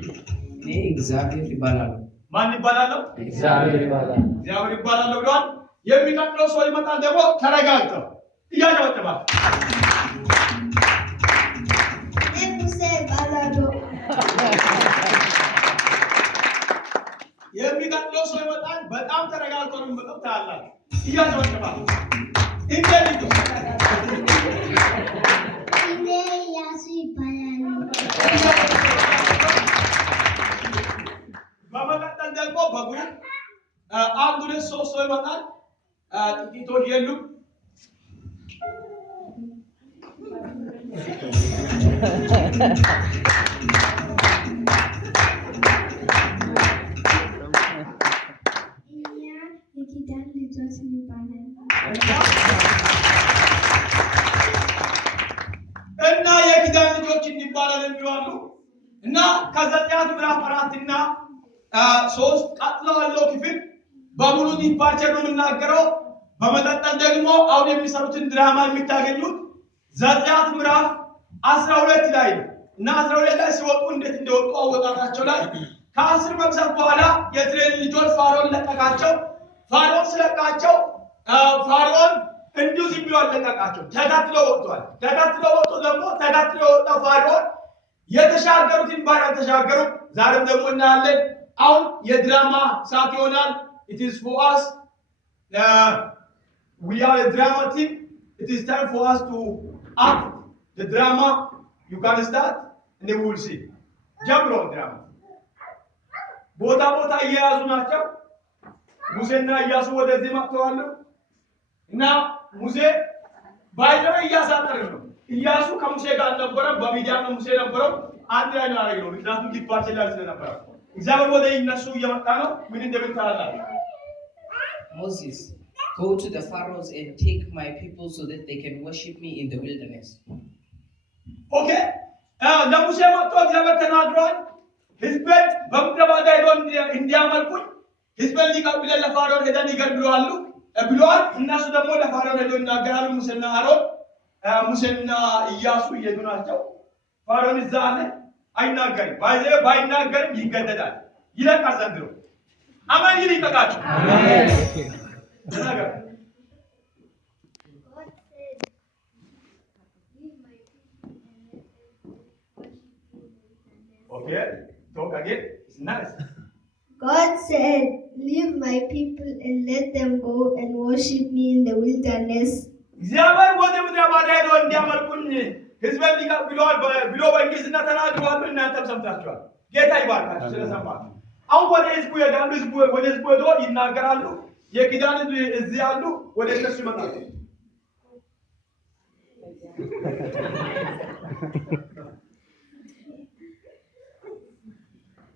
እኔ እግዚአብሔር ይባላል። ማን ይባላል? እግዚአብሔር ይባላል። እግዚአብሔር ይባላል ብሏል። የሚቀጥለው ሰው ይመጣል ደግሞ ተረጋግተው እያጨበጨባል። ሙሴ ይባላል። የሚቀጥለው ሰው ይመጣል። በጣም ተረጋግተው ነው የሚመጣው። ታያላችሁ እያጨበጨባል። እንዴት ነው? ኢያሱ ይባላል። በመቀጠል ደግሞ በግሩፕ አንድ ሁለት ሶስት ሰው ይመጣል። ጥቂቶች የሉም። እኛ የኪዳን ልጆች እንባላለን። እና የኪዳን ልጆች እንባላለን ይላሉ። እና ከዘጸአት ምዕራፍ 4 እና 3 ቀጥሎ ያለው ክፍል በሙሉ ዲፓርቸር ነው የምናገረው። በመቀጠል ደግሞ አሁን የሚሰሩትን ድራማ የምታገኙት ዘጸአት ምዕራፍ 12 ላይ እና 12 ላይ ሲወጡ እንዴት እንደወጡ አወጣጣቸው ላይ ከ10 መቅሰፍት በኋላ የእስራኤል ልጆች ፋርዖን ለቀቃቸው። ፋርዖን ስለቃቸው ፋርዖን እንዲሁ ዝም ብሎ አለቀቃቸው። ተከትለው ወጥቷል። ተከትለው ወጥቶ ደግሞ ተከትለው የወጣው ፋርዖን የተሻገሩትን ባህር አልተሻገሩም። ዛሬም ደግሞ እናያለን። አሁን የድራማ ሰዓት ይሆናል። it is for us we are a drama team. It is time for us to act the drama. You can start and we will see. ጀምሮ ድራማ ቦታ ቦታ እየያዙ ናቸው። ሙሴና ኢያሱ ወደዚህ መጥተዋል እና ሙሴ ባይዘው እያሳጠረ ነው። ኢያሱ ከሙሴ ጋር አልነበረም። በሚዲያም ሙሴ ነበረው። አንድ ላይ ነው ያደረገው። ምክንያቱም ዲፓርቸር ላይ ስለነበረ እግዚአብሔር ወደ እነሱ እየመጣ ነው። ምን እንደምታላላችሁ Moses, go to the pharaohs and take my people so that they can worship me in the wilderness. ኦኬ ለሙሴ መጥቶ እግዚአብሔር ተናግሯል። ሕዝቤን በምድረ በዳ ሄዶ እንዲያመልኩኝ ሕዝቤን ሊቀብለን ለፋርዖን ሄደን ይገድሉአሉ ብለዋል። እነሱ ደግሞ ለፋርዖን ሄዶ ይናገራሉ። ሙሴና አሮን ሙሴና ኢያሱ እየሄዱ ናቸው። ፋርዖን እዛ አለ አይናገርም። ባይናገርም ይገደዳል። ይለቃል ዘንድሮ። አማን ይልቀቃችሁ። አሜን። ተናገር። Okay, talk again. It's nice. God said, leave my people and let them go and worship me in the wilderness. እግዚአብሔር ወደ ምድረ በዳ ሄዶ እንዲያመልኩኝ ሕዝቤን ሊቀብሏል ብሎ በእንግሊዝኛ ተናግሯል። እናንተም ሰምታችኋል። ጌታ ይባርካችሁ ስለሰማችሁ። አሁን ወደ ሕዝቡ ይሄዳሉ። ወደ ሕዝቡ ሄዶ ይናገራሉ። የኪዳን ሕዝብ እዚህ ያሉ ወደ እነሱ ይመጣሉ።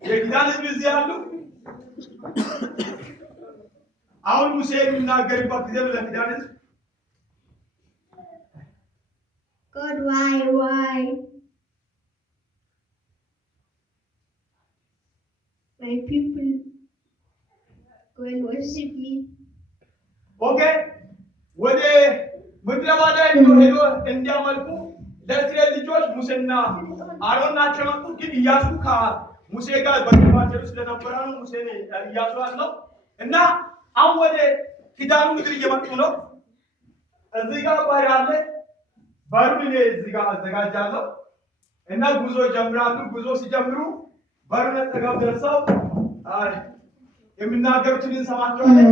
የኪዳን ሕዝብ እዚህ ያሉ አሁን ሙሴ የሚናገርበት ጊዜ ነው ለኪዳን ሕዝብ God, why? My people go and worship me. Okay, ወደ ምድረ በዳ ሄዶ እንዲያመልኩ ለእስራኤል ልጆች ሙሴና አሮን ናቸው የመጡት። ግን ኢያሱ ከሙሴ ጋር በዲፓርቸር ስለነበረ ነው ሙሴ ኢያሱ አለው እና አሁን ወደ ኪዳኑ ምድር እየመጡ ነው። እዚህ ጋር ባህር አለ። ባህሩን እኔ እዚህ ጋር አዘጋጃለሁ እና ጉዞ ጀምራሉ። ጉዞ ሲጀምሩ ባህሩን አጠገብ ደርሰው የሚናገሩትን እንሰማቸዋለን።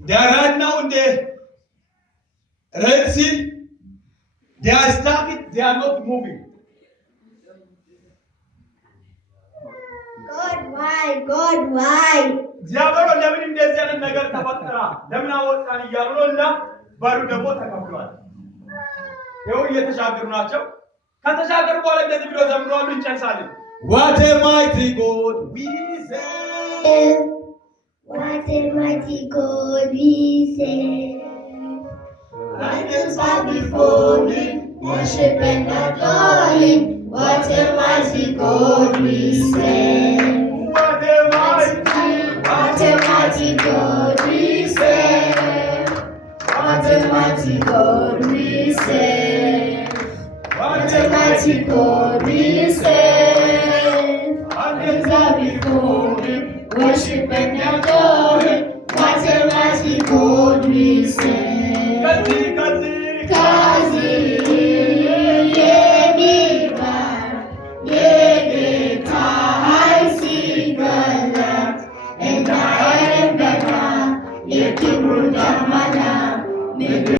They are right now in the Red Sea. They are stuck. They are not moving. God, why? እግዚአብሔር ለምን እንደዚህ አይነት ነገር ተፈጠረ? ለምን አወጣን እያሉ ነው እና ባሩ ደግሞ ተከፍሏል። ይኸው እየተሻገሩ ናቸው። ከተሻገሩ በኋላ እንደዚህ ብሎ ዘምረዋል። እንጨርሳለን። What a mighty God we serve. What a mighty God we serve. Angels bow before him, worship and adore him. What a mighty God we serve. What a mighty God we serve. What a a mighty God we serve. What a mighty God we serve. Angels bow before him, worship and adore him. What a mighty God we serve. Kazi, Yediba, Yedita, I see the light, and I am better. Yekibru Jamada.